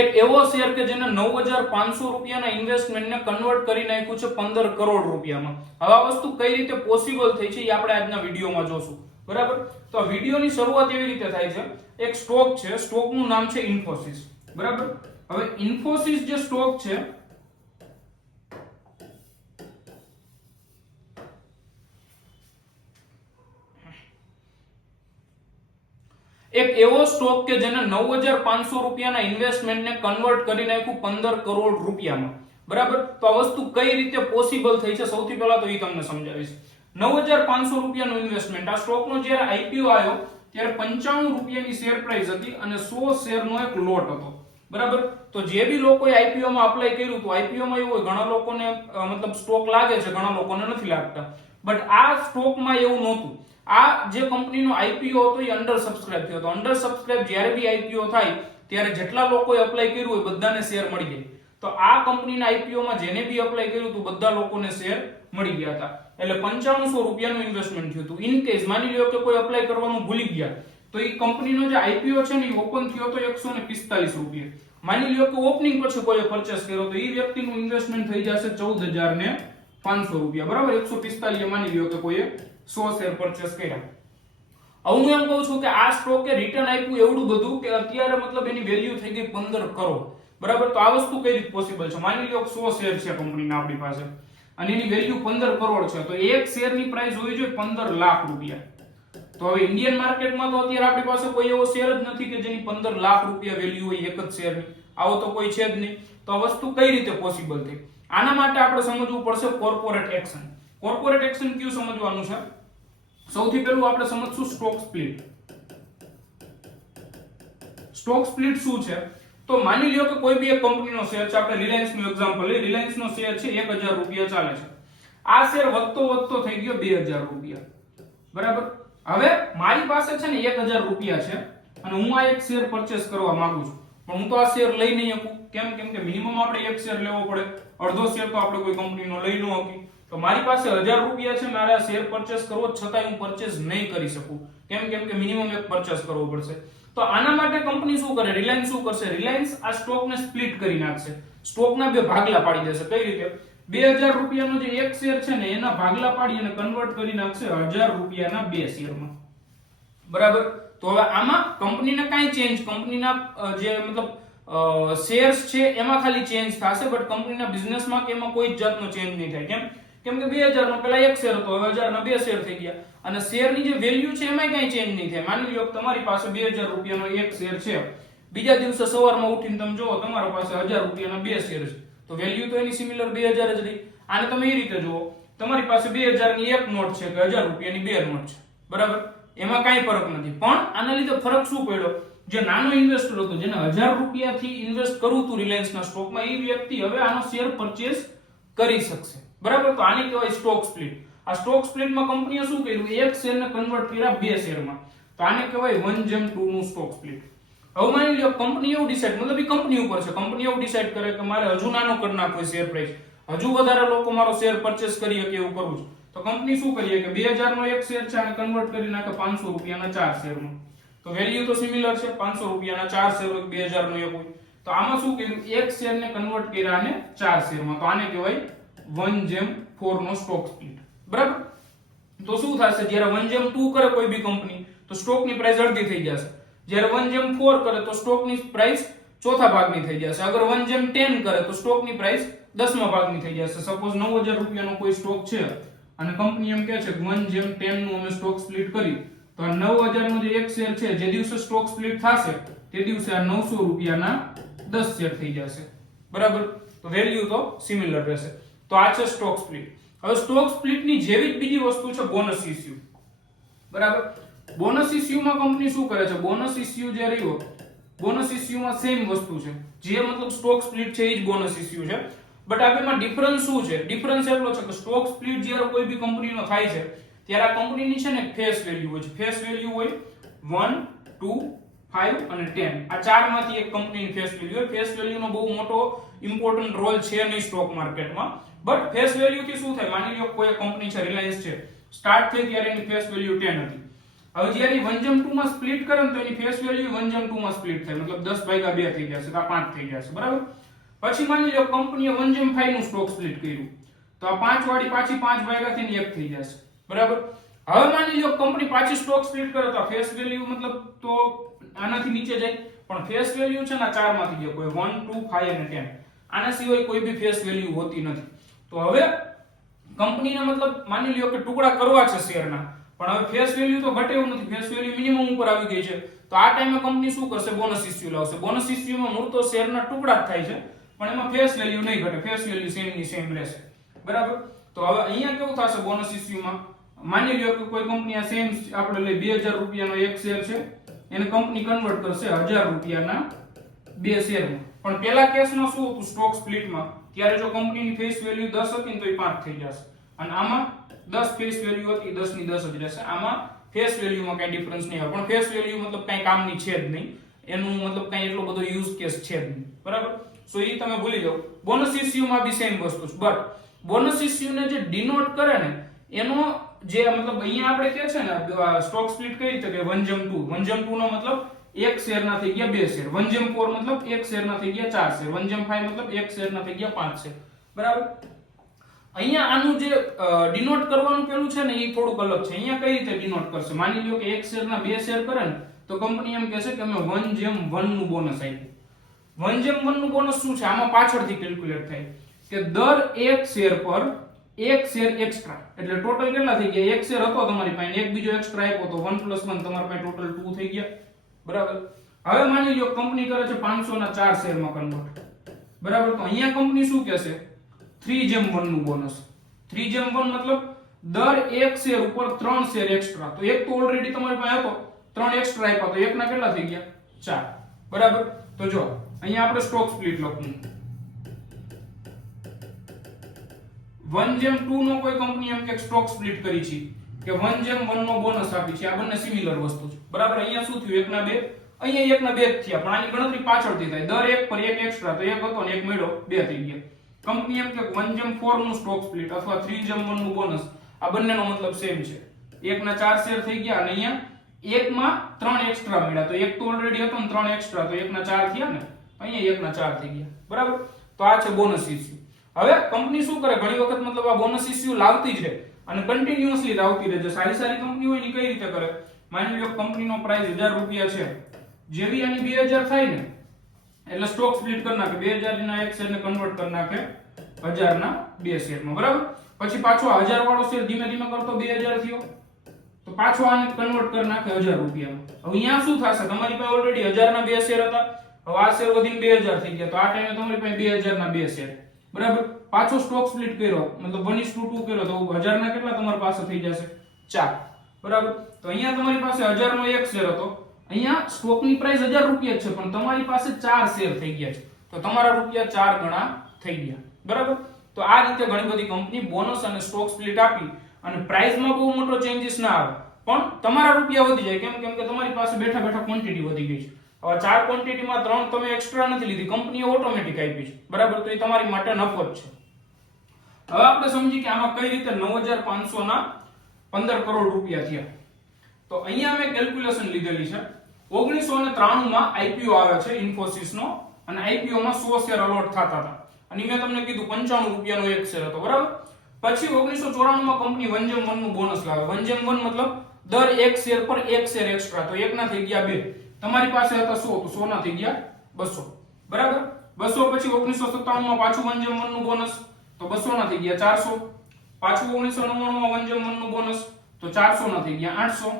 એક એવો શેર કે જેને 9500 રૂપિયાના ઇન્વેસ્ટમેન્ટને કન્વર્ટ કરી નાખ્યું છે 15 કરોડ રૂપિયામાં. હવે આ વસ્તુ કઈ રીતે પોસિબલ થઈ છે એ આપણે આજના વિડીયોમાં જોશું. બરાબર, તો આ વિડીયોની શરૂઆત એવી રીતે થાય છે. એક સ્ટોક છે, સ્ટોકનું નામ છે ઇન્ફોસિસ. બરાબર, હવે ઇન્ફોસિસ જે સ્ટોક છે એક એવો સ્ટોક કે જેને 9500 રૂપિયાના ઇન્વેસ્ટમેન્ટને કન્વર્ટ કરી નાખ્યું 15 કરોડ રૂપિયામાં. બરાબર, તો આ વસ્તુ કઈ રીતે પોસિબલ થઈ છે સૌથી પહેલા તો એ તમને સમજાવીશ. 9500 રૂપિયાનું ઇન્વેસ્ટમેન્ટ. આ સ્ટોકનો જ્યારે આઈપીઓ આવ્યો ત્યારે 95 રૂપિયાની શેર પ્રાઇસ હતી અને 100 શેરનો એક લોટ હતો. બરાબર, તો જે બી લોકોએ આઈપીઓ માં અપ્લાય કર્યું તો આઈપીઓ માં એવું હોય ઘણા લોકોને મતલબ સ્ટોક લાગે છે, ઘણા લોકોને નથી લાગતા. બટ આ સ્ટોકમાં એવું નહોતું. આ જે કંપનીનો આઈપીઓ હતો એ અંડર સબસ્ક્રાઇબ થયો હતો. અંડર સબસ્ક્રાઇબ જ્યારે બી આઈપીઓ થાય ત્યારે જેટલા લોકોએ અપ્લાય કર્યું હોય બધાને શેર મળી જાય. તો આ કંપનીના આઈપીઓ માં જેને બી અપ્લાય કર્યું હતું બધા લોકોને શેર મળી ગયા હતા. એટલે 5500 રૂપિયાનું ઇન્વેસ્ટમેન્ટ થયું હતું. ઇન કેસ માની લ્યો કે કોઈ અપ્લાય કરવાનું ભૂલી ગયા તો એ કંપનીનો જે આઈપીઓ છે ને એ ઓપન થયો તો 145 રૂપિયા. માની લ્યો કે ઓપનિંગ પછી કોઈ પરચેસ કર્યો તો એ વ્યક્તિનું ઇન્વેસ્ટમેન્ટ થઈ જશે 14500 રૂપિયા. બરાબર, 145 માની લ્યો કે કોઈએ 100 શેર પરચેસ કર્યા. હવે હું એમ કહું છું કે આ સ્ટોકે રિટર્ન આપ્યું એવડું બધું કે અત્યારે મતલબ એની વેલ્યુ થઈ ગઈ 15 કરોડ. બરાબર, તો આ વસ્તુ કઈ રીતે પોસિબલ છે? માની લ્યો 100 શેર છે કંપનીના આપણી પાસે અને એની વેલ્યુ 15 કરોડ છે, તો એક શેરની પ્રાઇસ હોવી જોઈએ 15 લાખ રૂપિયા. તો હવે ઇન્ડિયન માર્કેટમાં તો અત્યારે આપણી પાસે કોઈ એવો શેર જ નથી કે જેની 15 લાખ રૂપિયા વેલ્યુ હોય એક જ શેરની. આવો તો કોઈ છે જ નહીં. તો આ વસ્તુ કઈ રીતે પોસિબલ થઈ? આના માટે આપણે સમજવું પડશે કોર્પોરેટ એક્શન. કોર્પોરેટ એક્શન કયું સમજવાનું છે? સૌથી પહેલું આપણે સમજશું સ્ટોક સ્પ્લિટ. સ્ટોક સ્પ્લિટ શું છે? તો માની લ્યો કે કોઈ બી એક કંપનીનો શેર છે, આપણે રિલાયન્સ નું એક્ઝામ્પલ લઈએ. રિલાયન્સ નો શેર છે 1000 રૂપિયા ચાલે છે. આ શેર વધતો થઈ ગયો 2000 રૂપિયા. બરાબર, હવે મારી પાસે છે ને 1000 રૂપિયા છે અને હું આ એક શેર પરચેસ કરવા માંગુ છું, પણ હું તો આ શેર લઈ નહીં શકું. કેમ કે મિનિમમ આપણે એક શેર લેવો પડે. અડધો શેર તો આપણે કોઈ કંપનીનો લઈ ન શકીએ. તો મારી પાસે 1000 રૂપિયા છે, મારે આ શેર પરચેસ કરવો છતાંય હું પરચેસ નહીં કરી શકું. કેમ કે મિનિમમ એક પરચેસ કરવો પડશે. તો આના માટે કંપની શું કરે? રિલાયન્સ શું કરશે? રિલાયન્સ આ સ્ટોકને સ્પ્લિટ કરી નાખશે. સ્ટોકના બે ભાગલા પાડી દેશે. કઈ રીતે? 2000 રૂપિયાનો જે એક શેર છે ને એના ભાગલા પાડી અને કન્વર્ટ કરી નાખશે 1000 રૂપિયાના બે શેરમાં. બરાબર, તો હવે આમાં કંપનીને કાંઈ ચેન્જ, કંપનીના જે મતલબ શેર્સ છે એમાં ખાલી ચેન્જ થશે, બટ કંપનીના બિઝનેસમાં કે એમાં કોઈ જ જાતનો ચેન્જ નહીં થાય. કેમ કે 2000 નો પેલા એક શેર હતો, હવે 1000 ના બે શેર થઈ ગયા અને શેરની જે વેલ્યુ છે એમાં કઈ ચેન્જ નહીં થાય. માની લો કે તમારી પાસે 2000 રૂપિયાનો એક શેર છે, બીજા દિવસે સવારમાં ઉઠીને તમે જોવો તમારા પાસે 1000 રૂપિયાના બે શેર છે, તો વેલ્યુ તો એની સિમિલર 2000 જ રહી. આને તમે એ રીતે જુઓ, તમારી પાસે 2000 ની એક નોટ છે કે 1000 રૂપિયાની બે નોટ છે. બરાબર, એમાં કાંઈ ફરક નથી. પણ આના લીધે ફરક શું પડ્યો? જે નાનો ઇન્વેસ્ટર હતો, જેને 1000 રૂપિયાથી ઇન્વેસ્ટ કરવું હતું રિલાયન્સના સ્ટોકમાં, એ વ્યક્તિ હવે આનો શેર પરચેસ કરી શકશે. બરાબર, તો આને કહેવાય સ્ટોક સ્પ્લિટ. આ સ્ટોક સ્પ્લિટમાં કંપનીએ શું કર્યું? એક શેરને કન્વર્ટ કર્યા બે શેરમાં. તો આને કહેવાય 1:2 નું સ્ટોક સ્પ્લિટ. હવે માની લો કંપની એવું ડિસાઈડ, મતલબ એ કંપની ઉપર છે, કંપની એવું ડિસાઈડ કરે કે મારે હજુ નાનો કરી નાખવો શેર પ્રાઇસ, હજુ વધારે લોકો મારો શેર પરચેસ કરી શકે એવું કરવું છે. તો કંપની શું કરીએ કે 2000 નો એક શેર છે આને કન્વર્ટ કરી નાખે 500 રૂપિયાના ચાર શેરમાં. તો વેલ્યુ તો સિમિલર છે, 500 રૂપિયાના ચાર શેર હોય, 2000 નો એક હોય. તો આમાં શું કર્યું? એક શેરને કન્વર્ટ કર્યા અને ચાર શેરમાં. તો આને કહેવાય 1:4 નો સ્ટોક સ્પ્લિટ. બરાબર, તો શું થશે? જ્યારે 1:2 કરે કોઈ બી કંપની તો સ્ટોકની પ્રાઇસ અડધી થઈ જશે. જ્યારે 1:4 કરે તો સ્ટોકની પ્રાઇસ ચોથા ભાગની થઈ જશે. અગર 1:10 કરે તો સ્ટોકની પ્રાઇસ 10મા ભાગની થઈ જશે. સપોઝ 9000 રૂપિયાનો કોઈ સ્ટોક છે અને કંપની એમ કહે છે કે 1:10 નું અમે સ્ટોક સ્પ્લિટ કરી, તો આ 9000 નો જે એક શેર છે, જે દિવસે સ્ટોક સ્પ્લિટ થશે તે દિવસે આ 900 રૂપિયાના 10 શેર થઈ જશે. બરાબર, તો વેલ્યુ તો સિમિલર રહેશે. તો આ છે સ્ટોક સ્પ્લિટ. હવે સ્ટોક સ્પ્લિટની જેવી જ બીજી વસ્તુ છે બોનસ ઇશ્યુ. બરાબર, બોનસ ઇશ્યુમાં કંપની શું કરે છે? બોનસ ઇશ્યુ જે રહ્યો, બોનસ ઇશ્યુમાં સેમ વસ્તુ છે, જે મતલબ સ્ટોક સ્પ્લિટ છે એ જ બોનસ ઇશ્યુ છે. બટ આ બેમાં ડિફરન્સ શું છે? ડિફરન્સ એટલો છે કે સ્ટોક સ્પ્લિટ જ્યારે કોઈ બી કંપનીનો થાય છે ત્યારે આ કંપનીની છે ને ફેસ વેલ્યુ હોય છે. ફેસ વેલ્યુ હોય 1, 2, 5 અને 10. આ ચારમાંથી એક કંપનીની ફેસ વેલ્યુ હોય. ફેસ વેલ્યુનો બહુ મોટો ઇમ્પોર્ટન્ટ રોલ છે નહીં સ્ટોક માર્કેટમાં. બટ ફેસ વેલ્યુ થી શું થાય? માની લો કોઈ કંપની છે, રિલાયન્સ છે, સ્ટાર્ટ થઈ ત્યારે એની ફેસ વેલ્યુ 10 હતી. હવે જ્યારે 1/2 માં સ્પ્લિટ કરે ને તો એની ફેસ વેલ્યુ 1/2 માં સ્પ્લિટ થાય, મતલબ 10/2 થઈ જશે, તો આ 5 થઈ જશે, બરાબર. પછી માની લો કંપનીએ 1/5 નું સ્ટોક સ્પ્લિટ કર્યું, તો આ 5 વાળી પાછી 5/2 થઈને 1 થઈ જશે, બરાબર. હવે માની લો કંપની પાછી સ્ટોક સ્પ્લિટ કરે તો આ ફેસ વેલ્યુ મતલબ તો આનાથી નીચે જાય, પણ ફેસ વેલ્યુ છે ને 4 માંથી જાય, કોઈ 1 2 5 અને 10, આના સિવાય કોઈ બી ફેસ વેલ્યુ હોતી નથી. તો હવે કંપનીને મતલબ માની લ્યો કે ટુકડા કરવા છે શેરના, પણ હવે ફેસ વેલ્યુ તો ઘટે એવું નથી, ફેસ વેલ્યુ મિનિમમ ઉપર આવી ગઈ છે, તો આ ટાઈમે કંપની શું કરશે, બોનસ ઇશ્યુ લાવશે. બોનસ ઇશ્યુમાં મૂળ તો શેરના ટુકડા જ થાય છે, પણ એમાં ફેસ વેલ્યુ નહીં ઘટે, ફેસ વેલ્યુ સેમ ની સેમ રહેશે, બરાબર. તો હવે અહીંયા કેવું થશે બોનસ ઇશ્યુમાં, માની લ્યો કે કોઈ કંપની આ સેમ આપણે લઈ 2000 રૂપિયાનો એક શેર છે, એને કંપની કન્વર્ટ કરશે 1000 રૂપિયાના બે શેરમાં. પણ પેલા કેસમાં શું હતું, સ્ટોક સ્પ્લિટમાં, ત્યારે જો કંપનીની ફેસ વેલ્યુ 10 હતી ને તો એ 5 થઈ જશે, અને આમાં 10 ફેસ વેલ્યુ હતી, 10 ની 10 જ રહેશે. આમાં ફેસ વેલ્યુમાં કઈ ડિફરન્સ નહીં આવે, પણ ફેસ વેલ્યુ મતલબ કઈ કામની છે જ નહીં, એનું મતલબ કઈ એટલો બધો યુઝ કેસ છે જ નહીં, બરાબર. સો એ તમે ભૂલી જાઓ. બોનસ ઇશ્યુમાં બી સેમ વસ્તુ છે, બટ બોનસ ઇશ્યુને જે ડિનોટ કરે ને એનો જે મતલબ અહીંયા આપણે કહે છે ને સ્ટોક સ્પ્લિટ કઈ રીતે કે 1/2, 1/2 નો મતલબ એક શેર ના થઈ ગયા બે શેર, 1/4 મતલબ એક શેર ના થઈ ગયા ચાર શેર, 1/5 મતલબ એક શેર ના થઈ ગયા પાંચ શેર, બરાબર. અહીંયા આનું જે ડિનોટ કરવાનું પેલું છે ને એ થોડુંક અલગ છે. અહીંયા કઈ રીતે ડિનોટ કરશે, માની લ્યો કે એક શેર ના બે શેર કરે ને તો કંપની એમ કહેશે કે અમે 1/1 નું બોનસ આપ્યું. 1/1 નું બોનસ શું છે, આમાં પાછળથી કેલ્ક્યુલેટ થાય કે દર એક શેર પર એક શેર એક્સ્ટ્રા, એટલે ટોટલ કેટલા થઈ ગયા, એક શેર હતો તમારી પાસે, એક બીજો એક્સ્ટ્રા આપ્યો તો 1 + 1 તમારી પાસે ટોટલ 2 થઈ ગયા, બરાબર. હવે માની લો કંપની કરે છે 500 ના 4 શેરમાં કન્વર્ટ, બરાબર. તો અહીંયા કંપની શું કહેશે, 3/1 નું બોનસ. 3/1 મતલબ દર એક શેર ઉપર 3 શેર એક્સ્ટ્રા, તો એક તો ઓલરેડી તમારી પાસે હતો, 3 એક્સ્ટ્રા આપ્યા તો એક ના કેટલા થઈ ગયા 4, બરાબર. તો જો અહીંયા આપણે સ્ટોક સ્પ્લિટ લખવું, 1/2 નો કોઈ કંપની એમ કે સ્ટોક સ્પ્લિટ કરી છે કે 1/1 નો બોનસ આપી છે, આ બંને સિમિલર વસ્તુ છે, બરાબર. અહીંયા શું થયું, 1 ના 2, અહીંયા 1 ના 2 જ થયા, પણ આની ગણતરી પાછળથી થાય, દર એક પર એક એક્સ્ટ્રા, તો એક હતો ને એક મળ્યો 2 થઈ ગયા. કંપની એમ કે 1/4 નું સ્ટોક સ્પ્લિટ અથવા 3/1 નું બોનસ, આ બંનેનો મતલબ સેમ છે, 1 ના 4 શેર થઈ ગયા, અને અહીંયા એક માં 3 એક્સ્ટ્રા મળ્યા, તો એક તો ઓલરેડી હતો ને 3 એક્સ્ટ્રા, તો 1 ના 4 થયા ને, અહીંયા 1 ના 4 થઈ ગયા, બરાબર. તો આ છે બોનસ ઇશ્યુ. હવે કંપની શું કરે, ઘણી વખત મતલબ આ બોનસ ઇશ્યુ લાવતી જ રહે અને કન્ટિન્યુઅસલી લાવતી રહે. જો સારી સારી કંપની હોય ને કઈ રીતે કરે, માની લો કંપનીનો પ્રાઇસ 1000 રૂપિયા છે, જેવી આની 2000 થાય ને એટલે સ્ટોક સ્પ્લિટ કરી નાખે, 2000 ના એક શેરને કન્વર્ટ કરી નાખે 1000 ના બે શેરમાં, બરાબર. પછી પાછો 1000 વાળો શેર ધીમે ધીમે કરતો 2000 થયો, તો પાછો આને કન્વર્ટ કરી નાખે 1000 રૂપિયામાં. હવે અહીંયા શું થશે, તમારી પાસે ઓલરેડી 1000 ના બે શેર હતા, હવે આ શેર વધીને 2000 થઈ ગયા, તો આ ટાઈમે તમારી પાસે 2000 ના બે શેર, બરાબર. પાછો સ્ટોક સ્પ્લિટ કર્યો, મતલબ 1:2 કર્યો, તો 1000 ના કેટલા તમારી પાસે થઈ જશે 4, બરાબર. તો અહીંયા તમારી પાસે 1000 નો એક શેર હતો, અહીંયા સ્ટોકની પ્રાઇસ 1000 રૂપિયા છે, પણ તમારી પાસે 4 શેર થઈ ગયા છે, તો તમારા રૂપિયા 4 ગણા થઈ ગયા, બરાબર. તો આ રીતે ઘણી બધી કંપની બોનસ અને સ્ટોક સ્પ્લિટ આપી અને પ્રાઇસમાં બહુ મોટો ચેન્જીસ ના આવે, પણ તમારા રૂપિયા વધી જાય, કેમ કે તમારી પાસે બેઠા બેઠા ક્વોન્ટિટી વધી ગઈ છે. હવે 4 ક્વોન્ટિટીમાં 3 તમે એક્સ્ટ્રા નથી લીધી, કંપનીએ ઓટોમેટિક આપી છે, બરાબર. તો એ તમારી માટે નફો જ છે. હવે આપણે સમજી કે આમાં કઈ રીતે 9500 ના 15 કરોડ રૂપિયા થયા. તો અહીંયા અમે કેલ્ક્યુલેશન લીધેલી છે. 1993 માં આઈપીઓ આવે છે ઇન્ફોસિસ નો, અને આઈપીઓ માં 100 શેર અલોટ થતા હતા, અને મેં તમને કીધું 95 રૂપિયાનો એક શેર હતો, બરાબર. પછી 1994 માં કંપની 1/1 નું બોનસ લાવે. 1/1 મતલબ દર એક શેર પર એક શેર એક્સ્ટ્રા, તો એક ના થઈ ગયા બે, તમારી પાસે હતા 100, તો 100 ના થઈ ગયા 200, બરાબર. 200 પછી 1997 માં પાછું 1/1 નું બોનસ, તો 200 ના થઈ ગયા 400, પાછું 1999 માં 1/1 નું બોનસ, તો 400 ના થઈ ગયા 800.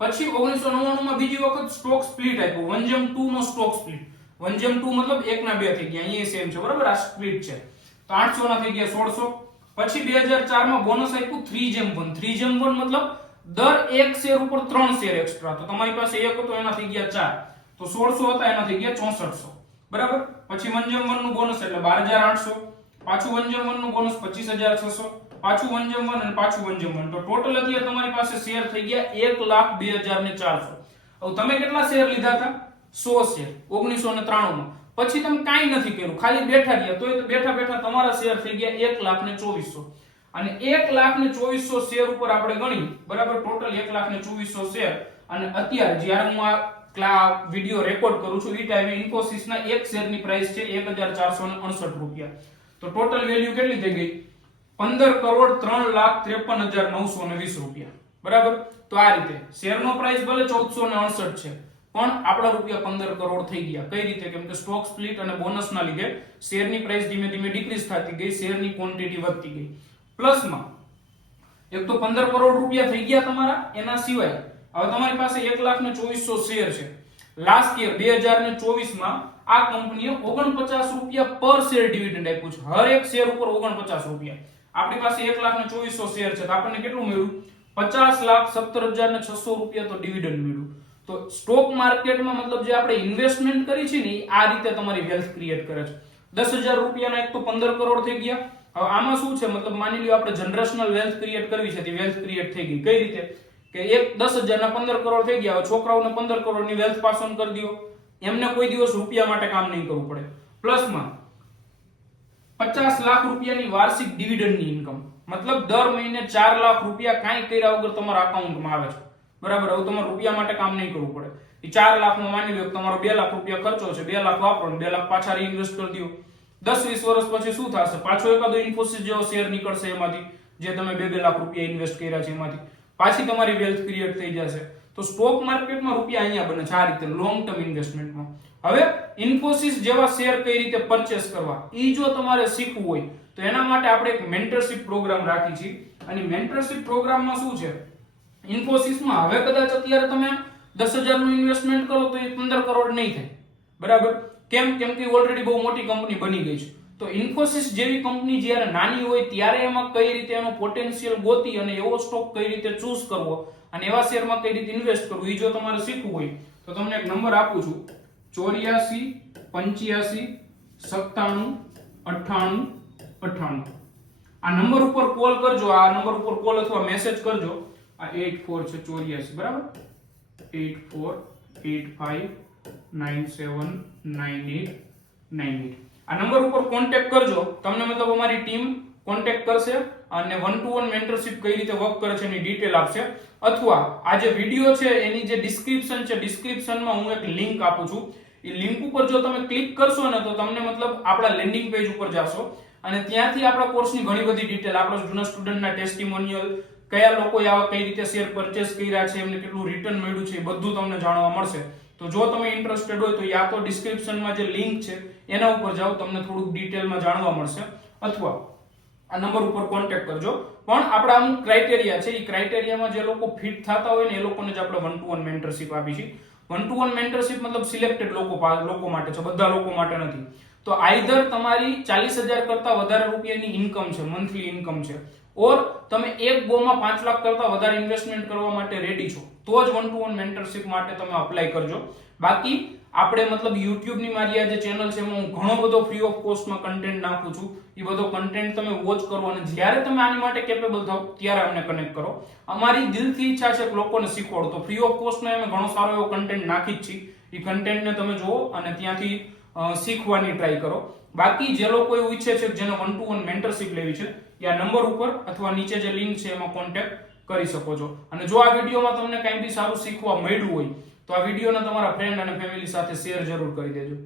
પછી 1999 માં બીજી વખત સ્ટોક સ્પ્લિટ આપ્યો, 1/2 નો સ્ટોક સ્પ્લિટ. 1/2 મતલબ 1 ના 2 થઈ ગયા, અહીંયા સેમ છે, બરાબર. આ સ્પ્લિટ છે, તો 800 ના થઈ ગયા 1600. પછી 2004 માં બોનસ આપ્યું 3/1. 3/1 મતલબ દર એક શેર ઉપર 3 શેર એક્સ્ટ્રા, તો તમારી પાસે એક હતો એના થઈ ગયા 4, તો 1600 હતા એના થઈ ગયા 6400, બરાબર. પછી 1/1 નું બોનસ એટલે 12800, પાછું 1/1 નું બોનસ 25600, પાછું 1/1 અને પાછું 1/1, તો ટોટલ અત્યારે તમારી પાસે શેર થઈ ગયા 1,02,400. હવે તમે કેટલા શેર લીધા હતા, 100 શેર 1993 માં. પછી તમે કાઈ નથી કર્યું, ખાલી બેઠા રહ્યા, તોય તો બેઠા બેઠા તમારા શેર થઈ ગયા 1,24,000. અને 1,24,000 શેર ઉપર આપણે ગણી, બરાબર, ટોટલ 1,24,000 શેર. અને અત્યારે જ્યારે હું આ વિડિયો રેકોર્ડ કરું છું એ ટાઈમે ઇન્ફોસિસના એક શેરની પ્રાઇસ છે 1,468 રૂપિયા. તો ટોટલ વેલ્યુ કેટલી થઈ ગઈ? 15,03,53,920 રૂપિયા. બરાબર. તો આ રીતે શેરનો પ્રાઇસ ભલે 1468 છે, પણ આપણા રૂપિયા 15 કરોડ થઈ ગયા. કઈ રીતે? કેમ કે સ્ટોક સ્પ્લિટ અને બોનસના લીધે શેરની પ્રાઇસ ધીમે ધીમે ડિક્રીઝ થતી ગઈ, શેરની ક્વોન્ટિટી વધતી ગઈ. પ્લસમાં એક તો 15 કરોડ રૂપિયા થઈ ગયા તમારા. એના સિવાય હવે તમારી પાસે 1,24,000 શેર છે. લાસ્ટ યર 2024 માં આ કંપનીએ 49 રૂપિયા પર શેર ડિવિડન્ડ આપ્યું છે. હર એક શેર ઉપર 49 રૂપિયા. આપણી પાસે 1,24,000 શેર છે તો આપણને કેટલું મળ્યું? 50,17,600 રૂપિયા તો ડિવિડન્ડ મળ્યું. તો સ્ટોક માર્કેટમાં મતલબ જે આપણે ઇન્વેસ્ટમેન્ટ કરી છે ને આ રીતે તમારી વેલ્થ ક્રિએટ કરે છે. 10,000 રૂપિયાના એક તો 15 કરોડ થઈ ગયા. હવે આમાં શું છે, મતલબ માની લ્યો આપણે જનરેશનલ વેલ્થ ક્રિએટ કરવી છે, તે વેલ્થ ક્રિએટ થઈ ગઈ. કઈ રીતે? કે એક 10,000 ના 15 કરોડ થઈ ગયા. હવે છોકરાઓને 15 કરોડની વેલ્થ પાસ ઓન કરી દો. એમને કોઈ દિવસ રૂપિયા માટે કામ નહીં કરવું પડે. પ્લસમાં 50 લાખ રૂપિયાની વાર્ષિક ડિવિડન્ડની ઇન્કમ, મતલબ દર મહિને 4 લાખ રૂપિયા કાંઈ કર્યા વગર તમારા અકાઉન્ટમાં આવે છે. બરાબર. હવે તમારે રૂપિયા માટે કામ નહીં કરવું પડે. એ 4 લાખમાં માની લો કે તમારો 2 લાખ રૂપિયા ખર્ચો છે, 2 લાખ વાપરો ને 2 લાખ પાછા રીઇન્વેસ્ટ કરી દો. 10-20 વર્ષ પછી શું થશે? પાછો એકાદો ઇન્ફોસિસ જેવો શેર નીકળશે એમાંથી, જે તમે 2-2 લાખ રૂપિયા ઇન્વેસ્ટ કર્યા છે એમાંથી. પાછી તમારી વેલ્થ ક્રિએટ થઈ જશે. તો સ્ટોક માર્કેટમાં રૂપિયા અહીંયા બને છે આ રીતે, લોંગ ટર્મ ઇન્વેસ્ટમેન્ટમાં. હવે ઇન્ફોસિસ જેવા શેર કઈ રીતે પરચેસ કરવા, ઈ જો તમારે શીખવું હોય તો એના માટે આપણે એક મેન્ટરશિપ પ્રોગ્રામ રાખી છે. અને મેન્ટરશિપ પ્રોગ્રામમાં શું છે, ઇન્ફોસિસમાં હવે કદાચ અત્યારે તમે 10,000 નું ઇન્વેસ્ટમેન્ટ કરો તો એ 15 કરોડ નહીં થાય. બરાબર. કેમ? કેમ કે ઓલરેડી બહુ મોટી કંપની બની ગઈ છે. તો ઇન્ફોસિસ જેવી કંપની જ્યારે નાની હોય ત્યારે એમાં કઈ રીતે એનો પોટેન્શિયલ ગોતી અને એવો સ્ટોક કઈ રીતે ચૂઝ કરવો અને એવા શેરમાં કઈ રીતે ઇન્વેસ્ટ કરવું, એ જો તમારે શીખવું હોય તો તમને એક નંબર આપું છું, 84 85 97 98 98. આ નંબર ઉપર કોલ કરજો. આ નંબર ઉપર કોલ અથવા મેસેજ કરજો. આ 84 છે 84, બરાબર, 8485979898. આ નંબર ઉપર કોન્ટેક્ટ કરજો. તમને મતલબ અમારી ટીમ કોન્ટેક્ટ કરશે અને 1-to-1 મેન્ટરશિપ કઈ રીતે વર્ક કરે છે એની ડિટેલ આપશે. અથવા આ જે વિડિયો છે એની જે ડિસ્ક્રિપ્શન છે, ડિસ્ક્રિપ્શનમાં હું એક લિંક આપું છું. એ લિંક ઉપર જો તમે ક્લિક કરશો ને તો તમને મતલબ આપણા લેન્ડિંગ પેજ ઉપર જાશો અને ત્યાંથી આપણા કોર્સની ઘણી બધી ડિટેલ, આપણા જૂના સ્ટુડન્ટના ટેસ્ટિમોનિયલ, કયા લોકોએ આવા કઈ રીતે શેર પરચેસ કર્યા છે, એમને કેટલું રિટર્ન મળ્યું છે, એ બધું તમને જાણવા મળશે. તો જો તમે ઇન્ટરેસ્ટેડ હોય તો યા તો ડિસ્ક્રિપ્શનમાં જે લિંક છે એના ઉપર જાઓ, તમને થોડુંક ડિટેલમાં જાણવા મળશે. અથવા આ નંબર ઉપર કોન્ટેક્ટ કરજો. પણ આપણા અમુક ક્રાઇટેરિયા છે, એ ક્રાઇટેરિયામાં જે લોકો ફિટ થતા હોય ને એ લોકોને જ આપણે 1-to-1 મેન્ટરશિપ આપી છે. 1-to-1 મેન્ટરશિપ મતલબ સિલેક્ટેડ લોકો માટે છે, બધા લોકો માટે નથી. તો આઈધર તમારી 40,000 કરતા વધારે રૂપિયાની ઇન્કમ છે, મંથલી ઇન્કમ છે, ઓર તમે એક ગોમાં 5 લાખ કરતા વધારે ઇન્વેસ્ટમેન્ટ કરવા માટે રેડી છો, તો જ 1-to-1 મેન્ટરશિપ માટે તમે અપ્લાય કરજો. બાકી આપણે મતલબ YouTube ની મારી આ જે ચેનલ છે એમાં હું ઘણો બધો ફ્રી ઓફ કોસ્ટમાં કન્ટેન્ટ નાખું છું. એ બધો કન્ટેન્ટ તમે વોચ કરો અને જ્યારે તમે આની માટે કેપેબલ થાવ ત્યારે અમને કનેક્ટ કરો. અમારી દિલથી ઈચ્છા છે કે લોકોને શીખવાડો. તો ફ્રી ઓફ કોસ્ટમાં અમે ઘણો સારો એવો કન્ટેન્ટ નાખી જ છીએ. એ કન્ટેન્ટને તમે જુઓ અને ત્યાંથી શીખવાની ટ્રાય કરો. બાકી જે લોકો એવું ઈચ્છે છે જેને 1-to-1 મેન્ટરશિપ લેવી છે, એ આ નંબર ઉપર અથવા નીચે જે લિંક છે એમાં કોન્ટેક્ટ કરી શકો છો. અને જો આ વિડીયોમાં તમને કંઈ બી સારું શીખવા મળ્યું હોય તો આ વિડીયોને તમારા ફ્રેન્ડ અને ફેમિલી સાથે શેર જરૂર કરી દેજો.